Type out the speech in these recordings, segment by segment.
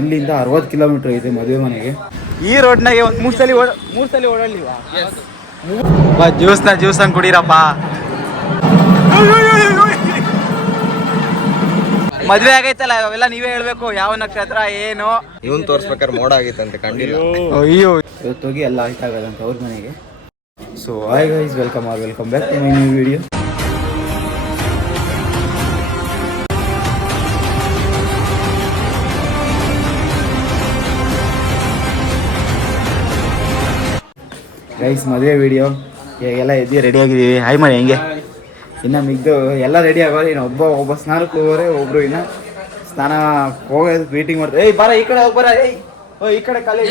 ಇಲ್ಲಿಂದ 60 ಕಿಲೋಮೀಟರ್ ಇದೆ ಮದುವೆ ಮನೆಗೆ. ಈ ರೋಡ್ನಾಗೆ ಒಂದು ಮೂರು ಸಲ ಓಡಾಡ್ಲಿವಾ? ಜ್ಯೂಸ್ ಹಂಗೆ ಕುಡೀರಪ್ಪ. ಮದ್ವೆ ಆಗೈತಲ್ಲ, ಅವೆಲ್ಲ ನೀವೇ ಹೇಳ್ಬೇಕು. ಯಾವ ನಕ್ಷತ್ರ ಏನು ಇವನ್ ತೋರ್ಸ್ಬೇಕಾದ್ರೆ ಮೋಡ ಆಗೈತಂತೆ ಕಂಡಿಲ್ಲ. ಅಯ್ಯೋ ಇವತ್ತು ಹೋಗಿ ಎಲ್ಲ ಆಯ್ತು ಆಗೋದಂತ ಅವ್ರ ಮನೆಗೆ. So hi guys, welcome back to my new video. Guys ಮದುವೆ ವಿಡಿಯೋ ಎಲ್ಲ ಎದ್ದು ರೆಡಿ ಆಗಿದ್ದೀವಿ. ಹಾಯ್ ಮಾಡಿ ಹೆಂಗೆ ಇನ್ನು ಮಿಗ್ದು ಎಲ್ಲ ರೆಡಿ ಆಗೋರು. ಇನ್ನು ಒಬ್ಬ ಸ್ನಾನಕ್ಕೆ ಹೋಗೋರೆ, ಒಬ್ರು ಇನ್ನು ಸ್ನಾನ ಹೋಗೋದು ಮೀಟಿಂಗ್ ಮಾಡ್ತಾರೆ. ಏಯ್ ಬಾರ ಈ ಕಡೆ ಹೋಗ್ಬಾರ, ಏಯ್ ಈ ಕಡೆ ಕಾಲೇಜ್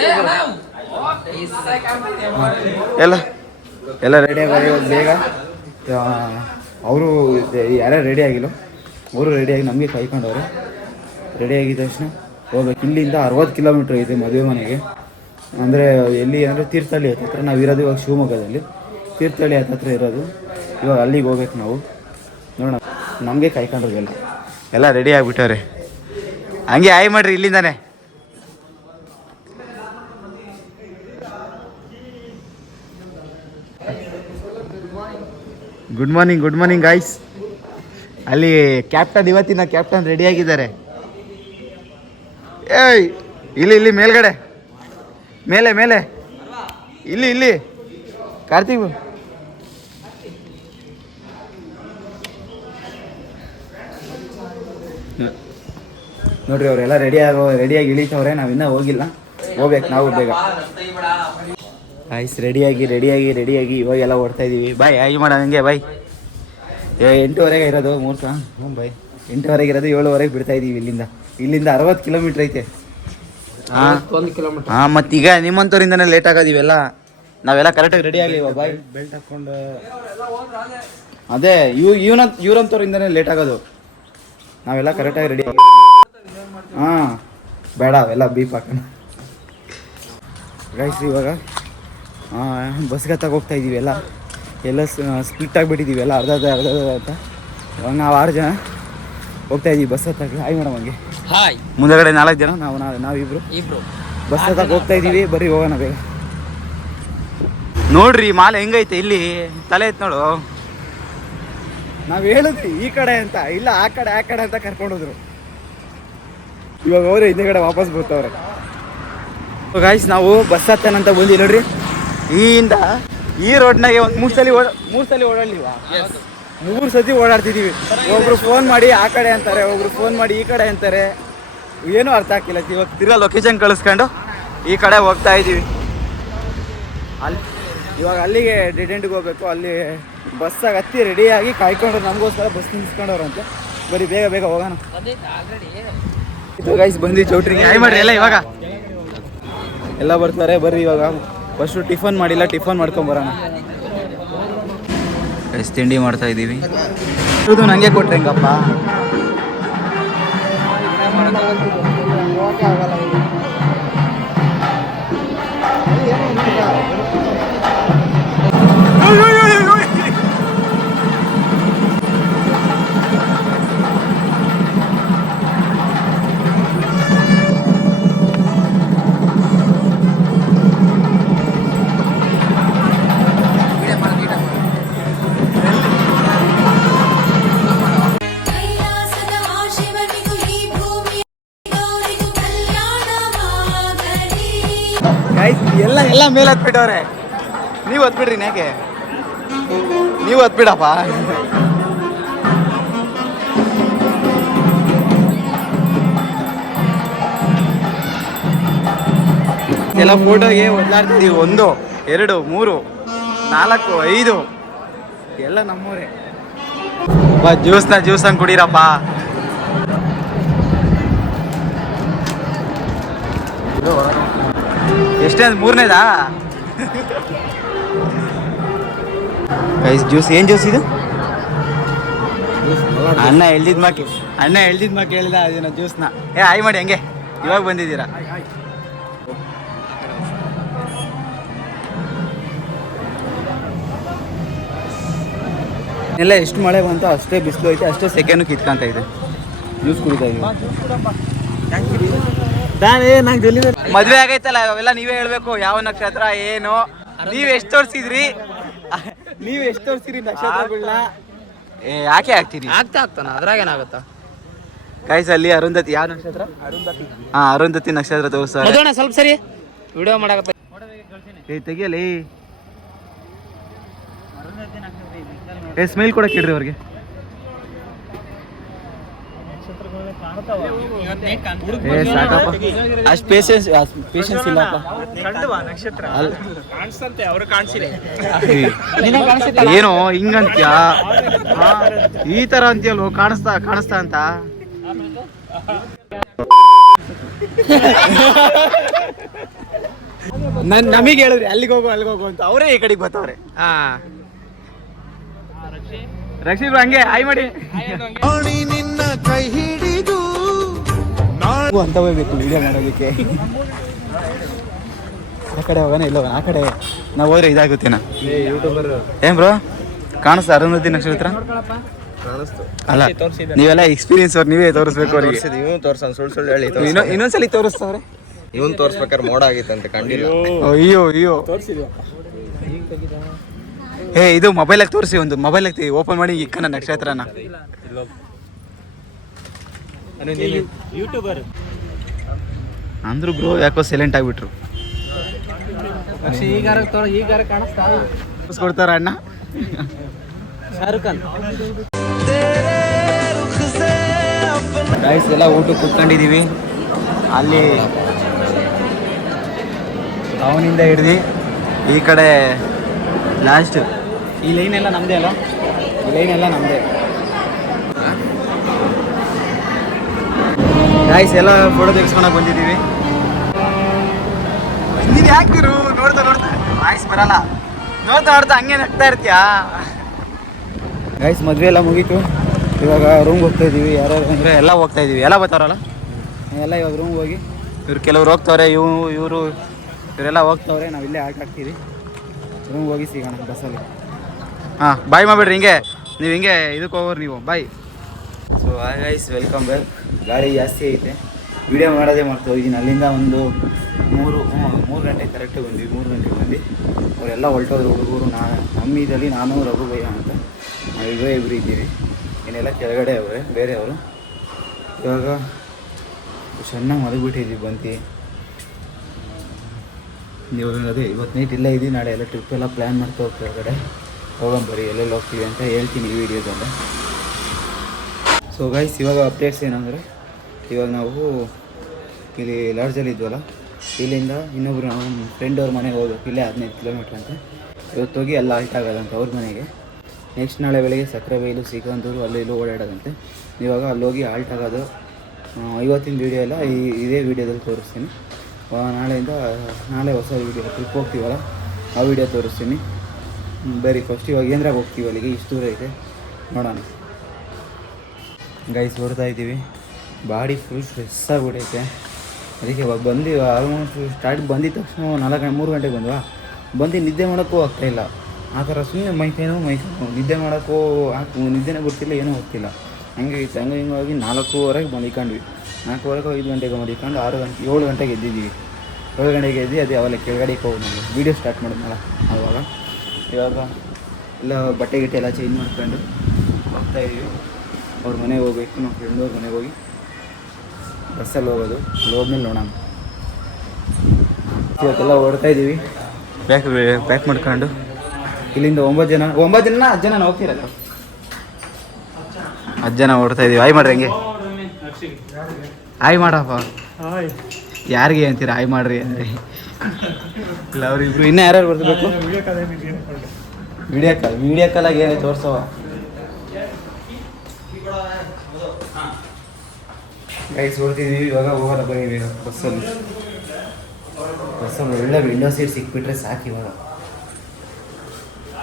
ಎಲ್ಲ ರೆಡಿ ಆಗೋರು ಬೇಗ. ಅವರು ಯಾರ್ಯಾರು ರೆಡಿ ಆಗಿಲ್ಲ ಅವರು ರೆಡಿಯಾಗಿ ನಮಗೆ ಕಾಯ್ಕೊಂಡವ್ರೆ. ರೆಡಿ ಆಗಿದ ತಕ್ಷಣ ಹೋಗ್ಬೇಕು. ಇಲ್ಲಿಂದ 60 ಕಿಲೋಮೀಟ್ರ್ ಇದೆ ಮದುವೆ ಮನೆಗೆ. ಅಂದರೆ ಎಲ್ಲಿ ಅಂದರೆ ತೀರ್ಥಹಳ್ಳಿ ಹತ್ರ ನಾವು ಇರೋದು. ಇವಾಗ ಶಿವಮೊಗ್ಗದಲ್ಲಿ ತೀರ್ಥಹಳ್ಳಿ ಹತ್ರ ಇರೋದು. ಇವಾಗ ಅಲ್ಲಿಗೆ ಹೋಗ್ಬೇಕು ನಾವು. ನೋಡೋಣ, ನಮಗೆ ಕಾಯ್ಕೊಂಡ್ರಿಗೆಲ್ಲ ಎಲ್ಲ ರೆಡಿ ಆಗಿಬಿಟ್ಟವ್ರೆ. ಹಂಗೆ ಆಯ್ ಮಾಡ್ರಿ ಇಲ್ಲಿಂದಾನೆ. Good morning guys. ಅಲ್ಲಿ ಇವತ್ತಿನ ಕ್ಯಾಪ್ಟನ್ ರೆಡಿ ಆಗಿದ್ದಾರೆ. ಏಯ್ ಇಲ್ಲಿ ಮೇಲ್ಗಡೆ ಮೇಲೆ ಇಲ್ಲಿ ಕಾರ್ತಿಕ್ ನೋಡ್ರಿ, ಅವರೆಲ್ಲ ರೆಡಿಯಾಗಿ ಇಳಿತವ್ರೆ. ನಾವು ಇನ್ನೂ ಹೋಗಿಲ್ಲ, ಹೋಗ್ಬೇಕು ನಾವು ಬೇಗ. ಆಯ್ಸ್ ರೆಡಿಯಾಗಿ ಇವಾಗೆಲ್ಲ ಓಡ್ತಾ ಇದೀವಿ. ಬಾಯ್ ಆಯ್ ಮಾಡ ಹಂಗೆ ಬಾಯ್. 8:30 ಇರೋದು ಮೂರ್ತ. ಹ್ಞೂ ಬಾಯ್, 8:30 ಇರೋದು 7:00 ಬಿಡ್ತಾ ಇದೀವಿ. ಇಲ್ಲಿಂದ 60 ಕಿಲೋಮೀಟ್ರ್ ಐತೆ. ಹಾಂ ಮತ್ತೀಗ ನಿಮ್ಮಂಥವ್ರಿಂದನೇ ಲೇಟ್ ಆಗೋದಿವೆಲ್ಲ. ನಾವೆಲ್ಲ ಕರೆಕ್ಟಾಗಿ ರೆಡಿ ಆಗಲಿವ ಬಾಯ್. ಬೆಲ್ಟ್ ಹಾಕ್ಕೊಂಡು ಅದೇ ಇವ್ರಂಥವ್ರಿಂದನೇ ಲೇಟ್ ಆಗೋದು. ನಾವೆಲ್ಲ ಕರೆಕ್ಟಾಗಿ ರೆಡಿ ಆಗಿ. ಹಾಂ ಬೇಡ ಅವೆಲ್ಲ ಬೀಪ್ ಹಾಕೋಣ ಗೈಸ್. ಇವಾಗ ಬಸ್ಗೆ ಹೋಗ್ತಾ ಇದ್ದೀವಿ. ಎಲ್ಲ ಸ್ಪ್ಲಿಟ್ ಆಗಿಬಿಟ್ಟಿದ್ದೀವಿ. ಎಲ್ಲ ಅರ್ಧ ಅಂತ. ಇವಾಗ ನಾವು 6 ಜನ ಹೋಗ್ತಾ ಇದ್ದೀವಿ ಬಸ್ ಹತ್ತಾಗಿ. ಹಾಯ್ ಮೇಡಮ್ ಹಂಗೆ. ಹಾಯ್. ಮುಂದಗಡೆ 4 ಜನ, ನಾವಿಬ್ರು ಬಸ್ ಹತ್ತಾಗ ಹೋಗ್ತಾ ಇದ್ದೀವಿ. ಬರ್ರಿ ಹೋಗೋಣ ಬೇಗ. ನೋಡ್ರಿ ಮಾಲೆ ಹೆಂಗೈತೆ ಇಲ್ಲಿ, ತಲೆ ಐತೆ ನೋಡು. ನಾವು ಹೇಳಿದ್ವಿ ಈ ಕಡೆ ಅಂತ, ಇಲ್ಲ ಆ ಕಡೆ ಅಂತ ಕರ್ಕೊಂಡೋದ್ರು. ಇವಾಗ ಅವರು ಹಿಂದೆಗಡೆ ವಾಪಸ್ ಬರ್ತಾವ್ರೆ. ಗಾಯ್ಸ್ ನಾವು ಬಸ್ ಹತ್ತೇನಂತ ಬಂದಿ ನೋಡ್ರಿ. ಈ ರೋಡ್ನಾಗೆ ಒಂದು ಮೂರು ಸಲ ಓಡಾಡ್ಲಿವಾ? 3 ಸತಿ ಓಡಾಡ್ತಿದ್ದೀವಿ. ಒಬ್ರು ಫೋನ್ ಮಾಡಿ ಆ ಕಡೆ ಅಂತಾರೆ, ಒಬ್ರು ಫೋನ್ ಮಾಡಿ ಈ ಕಡೆ ಅಂತಾರೆ. ಏನೂ ಅರ್ಥ ಆಗ್ತಿಲ್ಲ. ಇವಾಗ ತಿರ್ಗಾ ಲೊಕೇಶನ್ ಕಳಿಸ್ಕೊಂಡು ಈ ಕಡೆ ಹೋಗ್ತಾ ಇದ್ದೀವಿ. ಇವಾಗ ಅಲ್ಲಿಗೆ ಡೆಡ್ ಎಂಡ್ಗೆ ಹೋಗ್ಬೇಕು. ಅಲ್ಲಿ ಬಸ್ಸಾಗ ಹತ್ತಿ ರೆಡಿಯಾಗಿ ಕಾಯ್ಕೊಂಡ್ರು, ನಮಗೋಸ್ಕರ ಬಸ್ ನಿಲ್ಸ್ಕೊಂಡವ್ರಂತೆ. ಬರೀ ಬೇಗ ಹೋಗೋಣ. ಇದು ಗೈಸ್ ಬಂದು ಚೌಟ್ರಿಗೆ ಹಾಯ್ ಮಾಡ್ರಿ ಎಲ್ಲ ಬರ್ತಾರೆ. ಬರ್ರಿ ಇವಾಗ ಫಸ್ಟು ಟಿಫನ್ ಮಾಡಿಲ್ಲ, ಟಿಫನ್ ಮಾಡ್ಕೊಂಬರೋಣ. ಗೈಸ್ ತಿಂಡಿ ಮಾಡ್ತಾ ಇದ್ದೀವಿ. ಇದು ನನಗೆ ಕೊಟ್ರೆ ಹೆಂಗಪ್ಪ? ಎಲ್ಲ ಮೇಲೆ ಹತ್ಬಿಟ್ಟವ್ರೆ. ನೀವು ಹತ್ಬಿಡ್ರಿ. ಯಾಕೆ ನೀವು ಹತ್ಬಿಡಪ್ಪ? ಎಲ್ಲ ಫೋಟೋಗೆ ಒದ್ದಾಡ್ತಿದ್ದೀವಿ. 1 2 3 4 5 ಎಲ್ಲ ನಮ್ಮೂರೇ. ಜ್ಯೂಸ್ ಹಂಗೆ ಕುಡೀರಪ್ಪ. ಎಷ್ಟೇ 3ನೇದಾ ಗೈಸ್? ಏನು ಜ್ಯೂಸ್ ಇದು? ಅಣ್ಣ ಹೇಳ್ದಿದ್ ಮಾಕೆ ಹೇಳಿದ ಅದೇನೋ ಜ್ಯೂಸ್ನ. ಆಯ್ ಮಾಡಿ ಹಂಗೆ. ಇವಾಗ ಬಂದಿದ್ದೀರಾ? ಎಲ್ಲ ಎಷ್ಟು ಮಳೆ ಬಂತು ಅಷ್ಟೇ ಬಿಸಿಲು ಐತೆ, ಅಷ್ಟೇ ಸೆಕೆಂಡು ಕಿತ್ಕೊಂತ ಇದೆ. ಜ್ಯೂಸ್ ಕುಡಿತಾ ಇದೀವಿ. ಮದ್ವೆ ಆಗೈತಲ್ಲ ಅವೆಲ್ಲ ನೀವೇ ಹೇಳ್ಬೇಕು. ಯಾವ ನಕ್ಷತ್ರ ಏನು, ನೀವ್ ಎಷ್ಟು ತೋರ್ಸಿದ್ರಿ, ನೀವ್ ಎಷ್ಟು ತೋರ್ಸಿದ್ರಿ ನಕ್ಷತ್ರಗಳನ್ನ? ಯಾಕೆ ಆಗ್ತೀರಿ? ಆಗ್ತಾನ ಅದ್ರಾಗೇನಾಗುತ್ತಾ ಗೈಸ್ ಅಲ್ಲಿ ಅರುಂಧತಿ, ಯಾವ ನಕ್ಷತ್ರ? ಅರುಂಧತಿ ನಕ್ಷತ್ರ ತೋರಿಸ್ತಾರೆ. ಸ್ವಲ್ಪ ಸರಿ ವಿಡಿಯೋ ಮಾಡಕತ್ತ ತೆಗಿಯಲಿ. ಸ್ಮೈಲ್ ಕೊಡಕ್ಕೆ ಇಡ್ರಿ ಅವ್ರಿಗೆ. ಸಾಕಪ್ಪ, ಅಷ್ಟು ಪೇಷನ್ಸ್ ಇಲ್ಲಪ್ಪ. ಏನೋ ಹಿಂಗಂತ್ಯಾ, ಈ ತರ ಅಂತೀಯಲ್ವ, ಕಾಣಿಸ್ತಾ ಅಂತ. ನಮಗೆ ಹೇಳಿದ್ರಿ ಅಲ್ಲಿಗೆ ಹೋಗು ಅಂತ, ಅವರೇ ಈ ಕಡೆಗೆ ಬರ್ತಾವ್ರೆ. ರಕ್ಷಿತ್ ಹಂಗೆ ಆಯ್ ಮಾಡಿ ನಿನ್ನ ಕೈ ಹಿಡಿದು ಅಂತ ಹೋಗ್ಬೇಕು ವಿಡಿಯೋ ಮಾಡೋದಕ್ಕೆ. ಆ ಕಡೆ ಹೋಗೋಣ, ಇಲ್ಲ ಆ ಕಡೆ ನಾವು ಹೋದ್ರೆ ಇದಾಗುತ್ತೇನ? ಯೂಟ್ಯೂಬರ್ ಏನ್ ಬ್ರೋ ಕಾಣಿಸ್ತಾ ಅರುಂಧತಿ ನಕ್ಷತ್ರ? ಅಲ್ಲ, ನೀವೆಲ್ಲ ಎಕ್ಸ್ಪೀರಿಯನ್ಸ್ ಅವ್ರು, ನೀವೇ ತೋರಿಸ್ಬೇಕು ಅವ್ರಿಗೆ. ಸುಳ್ಳು ಹೇಳಿ ಇನ್ನೊಂದ್ಸಲಿ ತೋರಿಸ್ತಾವ್ರೆ. ಇವನ್ ತೋರ್ಸ್ಬೇಕಾದ್ರೆ ಮೋಡ ಆಗಿತ್ತಂತೆ ಕಂಡಿಲ್ಲ. ಅಯ್ಯೋ ಇದು ಮೊಬೈಲಾಗ ತೋರಿಸಿ, ಒಂದು ಮೊಬೈಲಾಗ ಓಪನ್ ಮಾಡಿ ಇಕ್ಕನ ನಕ್ಷತ್ರನ. ಯೂಟ್ಯೂಬರ್ ಅಂದ್ರು ಬ್ರೋ ಯಾಕೋ ಸೈಲೆಂಟ್ ಆಗ್ಬಿಟ್ರು. ಈಗಾರ ಕಾಣಿಸ್ತಾ ಕೊಡ್ತಾರ ಅಣ್ಣ. ಶಾರುಖ್ ಖಾನ್ ಗೈಸ್ ಎಲ್ಲ ಊಟಕ್ಕೆ ಕುತ್ಕೊಂಡಿದೀವಿ. ಅಲ್ಲಿ ಅವನಿಂದ ಹಿಡ್ದು ಈ ಕಡೆ ಲಾಸ್ಟ್ ಈ ಲೈನ್ ಎಲ್ಲ ನಮ್ಮದೇ ಅಲ್ಲ, ಈ ಲೈನ್ ಎಲ್ಲ ನಮ್ಮದೇ. ಗೈಸ್ ಎಲ್ಲ ಫೋಟೋ ತೆಗೆಸ್ಕೊಳಕ್ ಬಂದಿದ್ದೀವಿ. ನೀನು ಯಾಕಿರು ನೋಡ್ತಾ ವಾಯ್ಸ್ ಬರಲ್ಲ, ನೋಡ್ತಾ ಹಂಗೆ ನಗ್ತಾ ಇರ್ತೀಯಾ? ಗೈಸ್ ಮದುವೆ ಎಲ್ಲ ಮುಗೀತು, ಇವಾಗ ರೂಮ್ಗೆ ಹೋಗ್ತಾ ಇದ್ದೀವಿ. ಯಾರು ಅಂದರೆ ಎಲ್ಲ ಹೋಗ್ತಾ ಇದ್ದೀವಿ, ಎಲ್ಲ ಬರ್ತಾರಲ್ಲ ಎಲ್ಲ ಇವಾಗ ರೂಮ್ಗೆ ಹೋಗಿ, ಇವ್ರು ಕೆಲವ್ರು ಹೋಗ್ತವ್ರೆ, ಇವರೆಲ್ಲ ಹೋಗ್ತವ್ರೆ. ನಾವು ಇಲ್ಲೇ ಹಾಕ್ತೀವಿ, ರೂಮ್ಗೆ ಹೋಗಿ ಸಿಗೋಣ ಬಸ್ಸಲ್ಲಿ. ಬಾಯ್ ಮಾಡಿಬಿಡ್ರಿ, ಹಿಂಗೆ ನೀವು ಹಿಂಗೆ ಇದಕ್ಕೆ ಹೋಗೋರು ನೀವು, bye. So guys welcome back. ಗಾಳಿ ಜಾಸ್ತಿ ಐತೆ, ವಿಡಿಯೋ ಮಾಡೋದೇ ಮಾಡ್ತಾ ಹೋಗಿದ್ದೀನಿ. ಅಲ್ಲಿಂದ ಒಂದು 3 ಗಂಟೆ ಕರೆಕ್ಟಾಗಿ ಬಂದ್ವಿ. 3 ಗಂಟೆಗೆ ಬಂದು ಅವರೆಲ್ಲ ಹೊರಟೋದ್ರು ಹುಡುಗರು. ನಮ್ಮಿದಲ್ಲಿ ನಾನು ರಘುಭಯ್ಯ ಅಂತ ನಾವು ಇಬ್ಬರು ಇದ್ದೀವಿ. ಇನ್ನೆಲ್ಲ ಕೆಳಗಡೆ ಅವರೇ ಬೇರೆಯವರು. ಇವಾಗ ಚೆನ್ನಾಗಿ ಮಲಗಿಬಿಟ್ಟಿದ್ದೀವಿ ಬಂತು. ನೀವು ಅದೇ ಇವತ್ತು ನೈಟ್ ಇಲ್ಲೇ ಇದ್ದೀವಿ, ನಾಳೆ ಎಲ್ಲ ಟ್ರಿಪ್ ಎಲ್ಲ ಪ್ಲ್ಯಾನ್ ಮಾಡ್ತಾ ಹೋಗ್ತೀವಿ. ಹೊರಗಡೆ ಹೋಗೋಣ ಬರೀ, ಎಲ್ಲೆಲ್ಲಿ ಹೋಗ್ತೀವಿ ಅಂತ ಹೇಳ್ತೀನಿ ಈ ವಿಡಿಯೋದಲ್ಲೇ. ಸೊ ಗೈಸ್ ಇವಾಗ ಅಪ್ಡೇಟ್ಸ್ ಏನಂದರೆ, ಇವಾಗ ನಾವು ಇಲ್ಲಿ ಲಾಡ್ಜಲ್ಲಿ ಇದ್ವಲ್ಲ, ಇಲ್ಲಿಂದ ಇನ್ನೊಬ್ರು ನಮ್ಮ ಫ್ರೆಂಡ್ ಅವ್ರ ಮನೆಗೆ ಹೋಗ್ಬೇಕು. ಇಲ್ಲೇ 15 ಕಿಲೋಮೀಟ್ರ್ ಅಂತ. ಇವತ್ತು ಹೋಗಿ ಎಲ್ಲ ಆಲ್ಟ್ ಆಗೋದಂತೆ ಅವ್ರ ಮನೆಗೆ. ನೆಕ್ಸ್ಟ್ ನಾಳೆ ಬೆಳಗ್ಗೆ ಸಕ್ಕರೆಬೈಲು, ಶ್ರೀಕಾಂತೂರು ಅಲ್ಲಿ ಇಲ್ಲೂ ಓಡಾಡೋದಂತೆ. ಇವಾಗ ಅಲ್ಲೋಗಿ ಆಲ್ಟ್ ಆಗೋದು. ಇವತ್ತಿನ ವೀಡಿಯೋ ಎಲ್ಲ ಇದೇ ವೀಡಿಯೋದಲ್ಲಿ ತೋರಿಸ್ತೀನಿ. ನಾಳೆ ಹೊಸ ವೀಡಿಯೋ ಟ್ರಿಪ್ ಹೋಗ್ತೀವಲ್ಲ ಆ ವಿಡಿಯೋ ತೋರಿಸ್ತೀನಿ. ಬರೀ ಫಸ್ಟ್ ಇವಾಗ ಏನ್ರಾಗ ಹೋಗ್ತೀವಿ, ಅಲ್ಲಿಗೆ ಇಷ್ಟು ದೂರ ಐತೆ, ನೋಡೋಣ. ಗೈಸ್ ಹೊರ್ತಾ ಇದ್ದೀವಿ, ಬಾಡಿ ಫುಲ್ ಸ್ಟ್ರೆಸ್ ಆಗಿಬಿಟ್ಟೈತೆ. ಅದಕ್ಕೆ ಇವಾಗ ಬಂದು ಆಲ್ಮೋಸ್ಟ್ ಸ್ಟಾರ್ಟ್ ಬಂದಿದ್ದ ತಕ್ಷಣ 3 ಗಂಟೆಗೆ ಬಂದು ನಿದ್ದೆ ಮಾಡೋಕ್ಕೂ ಆಗ್ತಾಯಿಲ್ಲ. ಆ ಥರ ಸುಮ್ಮನೆ ಮೈಕೇನೋ ನಿದ್ದೆ ಮಾಡೋಕ್ಕೂ ನಿದ್ದೆನೇ ಗೊತ್ತಿಲ್ಲ, ಏನೂ ಗೊತ್ತಿಲ್ಲ. ಹಂಗೆ ಹಿಂಗಾಗಿ 4:15ಗೆ ಮಲಿಕೊಂಡ್ವಿ. 4:15 5 ಗಂಟೆಗೆ ಮಲಿಕೊಂಡು 7 ಗಂಟೆಗೆ ಎದ್ದಿದ್ದೀವಿ. 7 ಗಂಟೆಗೆ ಎದ್ದು ಅದೇ ಅವೆಲ್ಲ ಕೆಳಗಡೆಗೆ ಹೋಗಿ ನಾವು ವೀಡಿಯೋ ಸ್ಟಾರ್ಟ್ ಮಾಡಿದ್ನಲ್ಲ ಆವಾಗ. ಇವಾಗ ಎಲ್ಲ ಬಟ್ಟೆ ಗಿಟ್ಟೆ ಎಲ್ಲ ಚೇಂಜ್ ಮಾಡ್ಕೊಂಡು ಹೋಗ್ತಾಯಿದ್ದೀವಿ. ಅವ್ರ ಮನೆಗೆ ಹೋಗ್ಬೇಕು, ನಮ್ಮ ಫ್ರೆಂಡ್ ಅವ್ರ ಮನೆಗೆ ಹೋಗಿ ಬಸ್ಸಲ್ಲಿ ಹೋಗೋದು. ಅಲ್ಲಿ ಹೋದ್ಮೇಲೆ ನೋಡೋಣ. ಇವತ್ತೆಲ್ಲ ಹೊರಡ್ತಾಯಿದ್ದೀವಿ, ಪ್ಯಾಕ್ ಮಾಡ್ಕೊಂಡು. ಇಲ್ಲಿಂದ 9 ಜನ 10 ಜನ ಹೋಗ್ತಿರಲ್ಲ, 10 ಜನ ಹೊರಡ್ತಾಯಿದ್ದೀವಿ. ಆಯ್ ಮಾಡ್ರಿ, ಹಂಗೆ ಆಯ್ ಮಾಡಪ್ಪ. ಯಾರಿಗೆ ಅಂತೀರ ಆಯ್ ಮಾಡ್ರಿ ಅಂದರೆ? ಇಲ್ಲ ಅವ್ರಿಬ್ರು ಇನ್ನೂ ಯಾರ್ಯಾರು ಬರ್ಬೇಕು? ವಿಡಿಯೋ ಕಾಲಾಗಿ ತೋರ್ಸವ. ಗೈಸ್ ಹೊಡ್ತಿದ್ದೀವಿ, ಇವಾಗ ಹೋಗೋಣ ಬರೀ ಬಸ್ಸಲ್ಲಿ ಒಳ್ಳೆ ವಿಂಡೋ ಸೀಟ್ ಸಿಕ್ಬಿಟ್ರೆ ಸಾಕು. ಇವಾಗ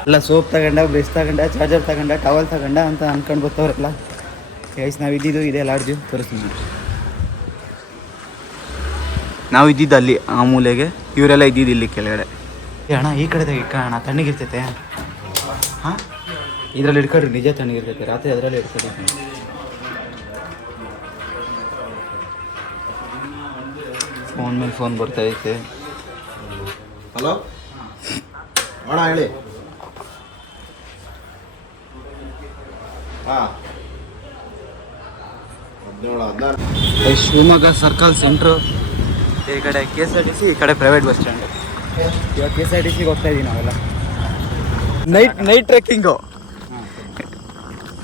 ಎಲ್ಲ ಸೋಪ್ ತಗೊಂಡ, ಬ್ರಷ್ ತಗೊಂಡ, ಚಾರ್ಜರ್ ತಗೊಂಡ, ಟವಲ್ ತಗೊಂಡ ಅಂತ ಅಂದ್ಕೊಂಡು ಬರ್ತಾವ್ರಲ್ಲ. ಗೈಸ್ ನಾವು ಇದ್ದಿದ್ದು ಇದೇ ಲಾಡ್ಜು, ತೋರಿಸ್ತೀನಿ. ನಾವು ಇದ್ದಿದ್ದು ಅಲ್ಲಿ ಆ ಮೂಲೆಗೆ, ಇವರೆಲ್ಲ ಇದ್ದಿದ್ದು ಇಲ್ಲಿ ಕೆಳಗಡೆ. ಅಣ್ಣ ಈ ಕಡೆ ಅಣ್ಣ ತಣ್ಣಗಿರ್ತೈತೆ. ಹಾಂ ಇದರಲ್ಲಿ ಇಟ್ಕೊಳ್ರಿ, ನಿಜ ತಣ್ಣಗಿರ್ತೈತೆ. ರಾತ್ರಿ ಅದರಲ್ಲಿ ಇಟ್ಕೊಳ್ತೀನಿ. ಫೋನ್ ಮೇಲೆ ಫೋನ್ ಬರ್ತೈತೆ. ಹಲೋ ಅಣ್ಣ ಹೇಳಿ. ಹಾಂ ಶಿವಮೊಗ್ಗ ಸರ್ಕಲ್ ಸೆಂಟ್ರು, ಈ ಕಡೆ KSRTC, ಈ ಕಡೆ ಪ್ರೈವೇಟ್ ಬಸ್ ಸ್ಟ್ಯಾಂಡ್. ಇವಾಗ KSRTCಗೆ ಹೋಗ್ತಾ ಇದ್ದೀವಿ ನಾವೆಲ್ಲ. Night trekking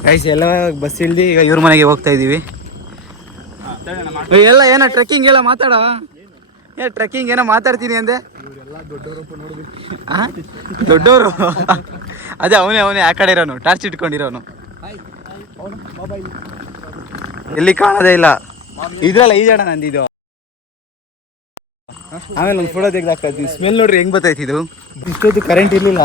guys. ಎಲ್ಲ ಬಸ್ ಇಳ್ದು ಈಗ ಇವ್ರ ಮನೆಗೆ ಹೋಗ್ತಾ ಇದ್ದೀವಿ. ಎಲ್ಲ ಏನೋ ಟ್ರೆಕ್ಕಿಂಗ್ ಎಲ್ಲ ಮಾತಾಡ. ಟ್ರೆಕ್ಕಿಂಗ್ ಏನೋ ಮಾತಾಡ್ತೀನಿ ಅಂದೆ. ದೊಡ್ಡವರು ಅದೇ ಅವನೇ ಆ ಕಡೆ ಇರೋನು, ಟಾರ್ಚ್ ಇಟ್ಕೊಂಡಿರೋನು. ಎಲ್ಲಿ ಕಾಣೋದೇ ಇಲ್ಲ. ಇದ್ರಲ್ಲ ಈಜಾಡ ನಂದಿದ್ದು. ಆಮೇಲೆ ಒಂದು ಫೋಟೋ ತೆಗ್ದಾಕ್ತಾ ಇದ್ವಿ. ಸ್ಮೆಲ್ ನೋಡ್ರಿ ಹೆಂಗ್ ಬರ್ತೈತಿ ಇದು. ಇಷ್ಟೊತ್ತು ಕರೆಂಟ್ ಇರಲಿಲ್ಲ.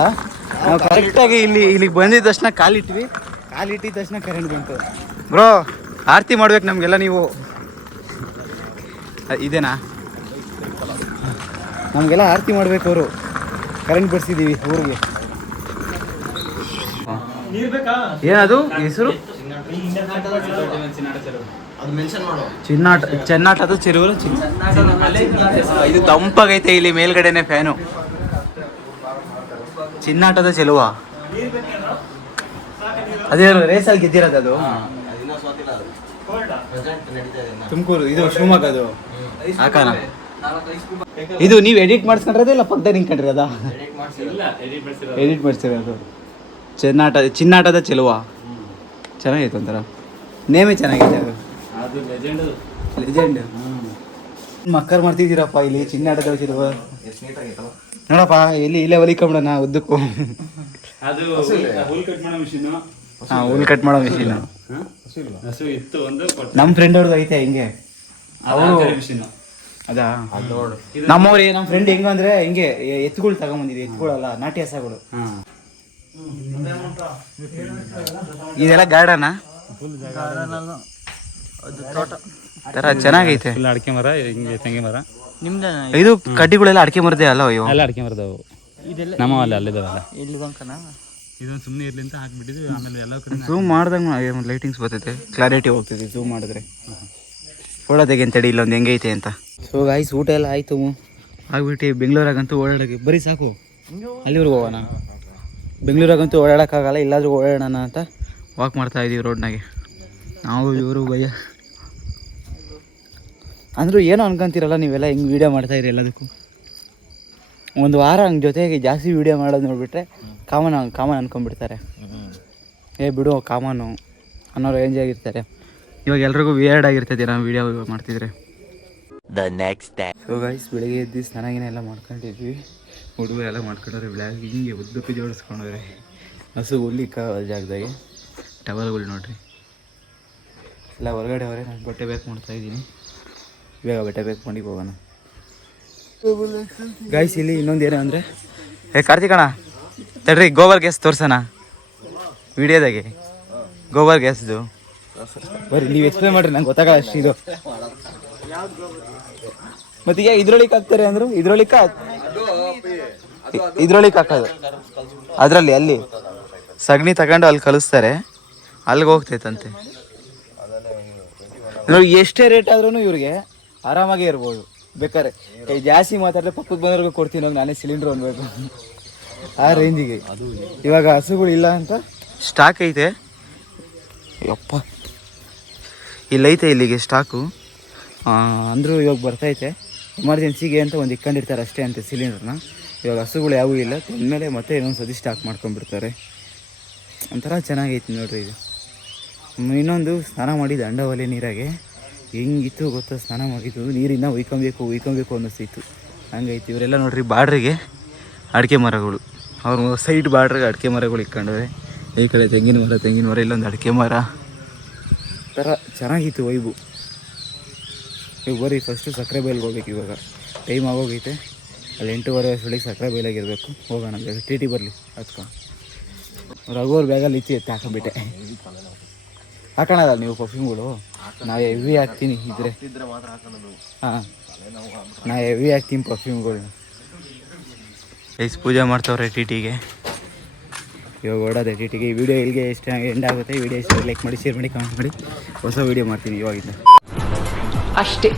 ನಾವು ಕರೆಕ್ಟಾಗಿ ಇಲ್ಲಿಗೆ ಬಂದಿದ್ದ ತಕ್ಷಣ ಕಾಲಿಟ್ಟಿದ ತಕ್ಷಣ ಕರೆಂಟ್ ಬಂತು. ಬ್ರೋ ಆರತಿ ಮಾಡ್ಬೇಕು ನಮಗೆಲ್ಲ ನೀವು. ಇದೇನಾ ನಮಗೆಲ್ಲ ಆರತಿ ಮಾಡ್ಬೇಕು ಅವರು. ಕರೆಂಟ್ ಬರ್ಸಿದ್ದೀವಿ ಊರಿಗೆ. ಏನದು ಹೆಸರು? ಚೆನ್ನಾಟದ ಚೆರುವು. ಇದು ತಂಪಾಗೈತೆ ಇಲ್ಲಿ ಮೇಲ್ಗಡೆನೆ ಫ್ಯಾನು. ಚಿನ್ನಾಟದ ಚೆಲುವ ಅದೇ ರೇಸಲ್ಲಿ ಗೆದ್ದಿರೋದು ಅದು. ತುಮಕೂರು, ಇದು ಶಿವಮೊಗ್ಗ. ಅದು ಹಾಕೋಣ. ಇದು ನೀವು ಎಡಿಟ್ ಮಾಡಿಸ್ಕೊಂಡ್ರದ ಇಲ್ಲ ಪಕ್ಕದ ನಿಂತ್ಕೊಂಡಿರೋದ? ಎಡಿಟ್ ಮಾಡಿಸಿರೋದು. ಚಿನ್ನಾಟದ ಚೆಲುವ ಚೆನ್ನಾಗೈತೆ, ಒಂಥರ ನೇಮೇ ಚೆನ್ನಾಗಿದೆ ಅದು. ಲೆಜೆಂಡ್ ಮಕ್ಕರ್ ಮಾಡ್ತಿದ್ದೀರಪ್ಪ ಇಲ್ಲಿ. ಚಿನ್ನಾಟದ ಚೆಲುವ ನೋಡಪ್ಪ, ಇಲ್ಲೇ ಹೊಲಿಕೊಂಬಿಡೋಣ ಉದ್ದಕ್ಕೂ. ಹುಲ್ ಕಟ್ ಮಾಡೋ ಮಿಷಿನ್ ನಮ್ಮ ಫ್ರೆಂಡ್ ಅವ್ರದ್ದು ಐತೆ ಹಿಂಗೆ. ಅವರು ಅದಾ ನಮ್ಮವ್ರಿ. ನಮ್ಮ ಫ್ರೆಂಡ್ ಹೆಂಗ ಅಂದ್ರೆ ಹಿಂಗೆ ಎತ್ತುಗಳು ತಗೊಂಬಂದಿದೆ. ಎತ್ತುಗಳಲ್ಲ, ನಾಟಿ ಹಸಗಳು. ಇದೆಲ್ಲ ಗಾರ್ಡನ ತರ ಚೆನ್ನಾಗೈತೆ. ಅಡಿಕೆ ಮರ, ಹಿಂಗೆ ತೆಂಗಿನ ಮರ. ನಿಮ್ದು ಇದು ಕಡ್ಡಿಗಳೆಲ್ಲ ಅಡಿಕೆ ಮರದೇ ಅಲ್ಲ? ಅಯ್ಯೋ ಎಲ್ಲ ಅಡಿಕೆ ಮರದವು. ನಮ್ಮ ಅಲ್ಲಿದ್ದಾವಲ್ಲ. ಇಲ್ಲಿ ಬಂಕನ ಇದೊಂದು ಸುಮ್ಮನೆ ಇರ್ಲಿ ಅಂತ ಹಾಕ್ಬಿಟ್ಟಿದ್ವಿ. ಆಮೇಲೆ ಎಲ್ಲ ಕಡೆ ಝೂಮ್ ಮಾಡ್ದಂಗೆ ಲೈಟಿಂಗ್ಸ್ ಬರ್ತೈತೆ, ಕ್ಲಾರಿಟಿ ಹೋಗ್ತೈತೆ ಝೂಮ್ ಮಾಡಿದ್ರೆ. ಫೋಟೋ ತೆಗೆನ್ ತಡಿ ಇಲ್ಲೊಂದು ಹೆಂಗೈತೆ ಅಂತ. ಸೊ ಗಾಯ್ಸ್, ಊಟ ಎಲ್ಲ ಆಯಿತು ಆಗ್ಬಿಟ್ಟು ಬೆಂಗಳೂರಾಗಂತೂ ಓಡಾಡೋಕ್ಕೆ ಬರೀ ಸಾಕು. ಅಲ್ಲಿವರೆಗೂ ಹೋಗೋಣ. ಬೆಂಗಳೂರಾಗಂತೂ ಓಡಾಡೋಕ್ಕಾಗಲ್ಲ, ಇಲ್ಲಾದ್ರೂ ಓಡಾಡೋಣ ಅಂತ ವಾಕ್ ಮಾಡ್ತಾ ಇದ್ದೀವಿ ರೋಡ್ನಾಗೆ ನಾವು ಇವರು ಭಯ. ಅಂದರೂ ಏನೋ ಅನ್ಕೊಂತೀರಲ್ಲ ನೀವೆಲ್ಲ, ಹಿಂಗೆ ವೀಡಿಯೋ ಮಾಡ್ತಾಯಿರಿ ಎಲ್ಲದಕ್ಕೂ. ಒಂದು ವಾರ ಹಂಗೆ ಜೊತೆಗೆ ಜಾಸ್ತಿ ವೀಡಿಯೋ ಮಾಡೋದು ನೋಡಿಬಿಟ್ರೆ ಕಾಮನ್ ಅನ್ಕೊಂಡ್ಬಿಡ್ತಾರೆ. ಬಿಡು ಕಾಮನು ಅನ್ನೋ ರೇಂಜ್ ಆಗಿರ್ತಾರೆ. ಇವಾಗ ಎಲ್ರಿಗೂ ವಿಯರ್ಡ್ ಆಗಿರ್ತೈತೆ ನಾವು ವೀಡಿಯೋ ಮಾಡ್ತಿದ್ರೆ. ಸೊ ಗೈಸ್, ಬೆಳಿಗ್ಗೆ ಎದ್ದು ಸ್ನಾನ ಎಲ್ಲ ಮಾಡ್ಕೊಂಡಿದ್ವಿ. ಹುಡುಗರೆಲ್ಲ ಮಾಡ್ಕೊಂಡ್ರೆ ಬ್ಲ್ಯಾಗ್ ಹಿಂಗೆ ಉದ್ದಕ್ಕೂ ಜೋಡಿಸ್ಕೊಂಡವ್ರೆ. ಹಸು ಹುಲ್ಲಿಕ್ಕ ಜಾಗದಾಗೆ ಟವಲ್ಗಳು ನೋಡ್ರಿ ಎಲ್ಲ ಹೊರಗಡೆ ಅವರೇ. ನಾನು ಬಟ್ಟೆ ಬೇಕು ಮಾಡ್ತಾಯಿದ್ದೀನಿ. ಇವಾಗ ಬಟ್ಟೆ ಬೇಕು ಮನೆಗೆ ಹೋಗೋಣ. ಗೈಸ್, ಇಲ್ಲಿ ಇನ್ನೊಂದು ಏನು ಅಂದರೆ, ಕಾರ್ತಿಕಣ್ಣ ತಡ್ರಿ, ಗೋಬರ್ ಗ್ಯಾಸ್ ತೋರ್ಸೋಣ ವಿಡಿಯೋದಾಗೆ. ಗೋಬರ್ ಗ್ಯಾಸ್ದು ಬರ್ರಿ, ನೀವು ಎಕ್ಸ್ಪ್ಲೇನ್ ಮಾಡಿರಿ, ನಂಗೆ ಗೊತ್ತಾಗಲ್ಲ ಅಷ್ಟು ಇದು. ಮತ್ತೆ ಈಗ ಇದ್ರೊಳಗೆ ಹಾಕ್ತಾರೆ ಅಂದರು. ಇದ್ರೊಳಗೆ ಹಾಕೋದು ಅದರಲ್ಲಿ ಅಲ್ಲಿ ಸಗಣಿ ತಗೊಂಡು ಅಲ್ಲಿ ಕಲಿಸ್ತಾರೆ, ಅಲ್ಲಿಗೆ ಹೋಗ್ತೈತಂತೆ. ನೋಡಿ, ಎಷ್ಟೇ ರೇಟ್ ಆದ್ರೂ ಇವ್ರಿಗೆ ಆರಾಮಾಗೇ ಇರ್ಬೋದು. ಬೇಕಾದ್ರೆ ಜಾಸ್ತಿ ಮಾತಾಡಿದ್ರೆ ಪಕ್ಕದ ಬಂದವ್ರಿಗೆ ಕೊಡ್ತೀನಿ ಹೋಗಿ, ನಾನೇ ಸಿಲಿಂಡ್ರ್ ಅನ್ಬೇಕು ಆ ರೇಂಜಿಗೆ. ಇವಾಗ ಹಸುಗಳು ಇಲ್ಲ ಅಂತ ಸ್ಟಾಕ್ ಐತೆ. ಯಪ್ಪ, ಇಲ್ಲೈತೆ ಇಲ್ಲಿಗೆ ಸ್ಟಾಕು. ಅಂದರೂ ಇವಾಗ ಬರ್ತೈತೆ. ಎಮರ್ಜೆನ್ಸಿಗೆ ಅಂತ ಒಂದು ಇಕ್ಕೊಂಡಿರ್ತಾರೆ ಅಷ್ಟೇ ಅಂತೆ ಸಿಲಿಂಡ್ರನ್ನ. ಇವಾಗ ಹಸುಗಳು ಯಾವೂ ಇಲ್ಲ, ಅಂದಮೇಲೆ ಮತ್ತೆ ಇನ್ನೊಂದು ಸತಿ ಸ್ಟಾಕ್ ಮಾಡ್ಕೊಂಡ್ಬಿಡ್ತಾರೆ. ಒಂಥರ ಚೆನ್ನಾಗೈತಿ ನೋಡ್ರಿ ಇದು. ಇನ್ನೊಂದು, ಸ್ನಾನ ಮಾಡಿದ್ದು ಅಂಡವಲೆ ನೀರಾಗೆ ಹೆಂಗಿತ್ತು ಗೊತ್ತಾ? ಸ್ನಾನ ಮಾಡಿದ್ದು ನೀರಿನ ಉಯ್ಕೊಬೇಕು ಅನ್ನಿಸ್ತಿತ್ತು. ಹಂಗೈತಿ. ಇವರೆಲ್ಲ ನೋಡ್ರಿ ಬಾರ್ಡ್ರಿಗೆ ಅಡಿಕೆ ಮರಗಳು, ಅವ್ರು ಸೈಡ್ ಬಾರ್ಡ್ರಿಗೆ ಅಡಿಕೆ ಮರಗಳು ಇಕ್ಕೊಂಡವೆ. ಈ ಕಡೆ ತೆಂಗಿನ ಮರ, ಇಲ್ಲೊಂದು ಅಡಿಕೆ ಮರ. ಥರ ಚೆನ್ನಾಗಿತ್ತು ವೈಬು. ಇವಾಗ ಬರ್ರಿ, ಫಸ್ಟು ಸಕ್ಕರೆ ಬೈಲ್ಗೆ ಹೋಗ್ಬೇಕು. ಇವಾಗ ಟೈಮ್ ಆಗೋಗೈತೆ. ಅಲ್ಲಿ 8:30 ಅಷ್ಟೊಳಗೆ ಸಕ್ಕರೆ ಬೈಲಾಗಿರ್ಬೇಕು. ಹೋಗೋಣ, ಬೇಗ ಟಿ ಬರಲಿ ಹತ್ಕೊಂಡು. ರಘುವರ್ ಬ್ಯಾಗಲ್ಲಿ ಎತ್ತಿ ಹಾಕೊಂಡ್ಬಿಟ್ಟೆ. ಹಾಕೋಣಲ್ಲ ನೀವು ಪರ್ಫ್ಯೂಮ್ಗಳು? ನಾವು ಹೆವಿ ಹಾಕ್ತೀನಿ ಇದ್ರೆ. ಹಾಂ, ನಾ ಹೆವಿ ಹಾಕ್ತೀನಿ ಪರ್ಫ್ಯೂಮ್ಗಳು. ಪೂಜೆ ಮಾಡ್ತಾವ್ರೆ ಟಿಟಿಗೆ. ಇವಾಗ ಓಡೋದೆ ಟಿಟಿಗೆ. ಈ ವಿಡಿಯೋ ಇಲ್ಲಿಗೆ ಎಷ್ಟು ಎಂಡ್ ಆಗುತ್ತೆ. ಈ ವಿಡಿಯೋ ಇಷ್ಟ ಲೈಕ್ ಮಾಡಿ, ಶೇರ್ ಮಾಡಿ, ಕಮೆಂಟ್ ಮಾಡಿ. ಹೊಸ ವಿಡಿಯೋ ಮಾಡ್ತೀನಿ ಇವಾಗಿಂದ ಅಷ್ಟೇ.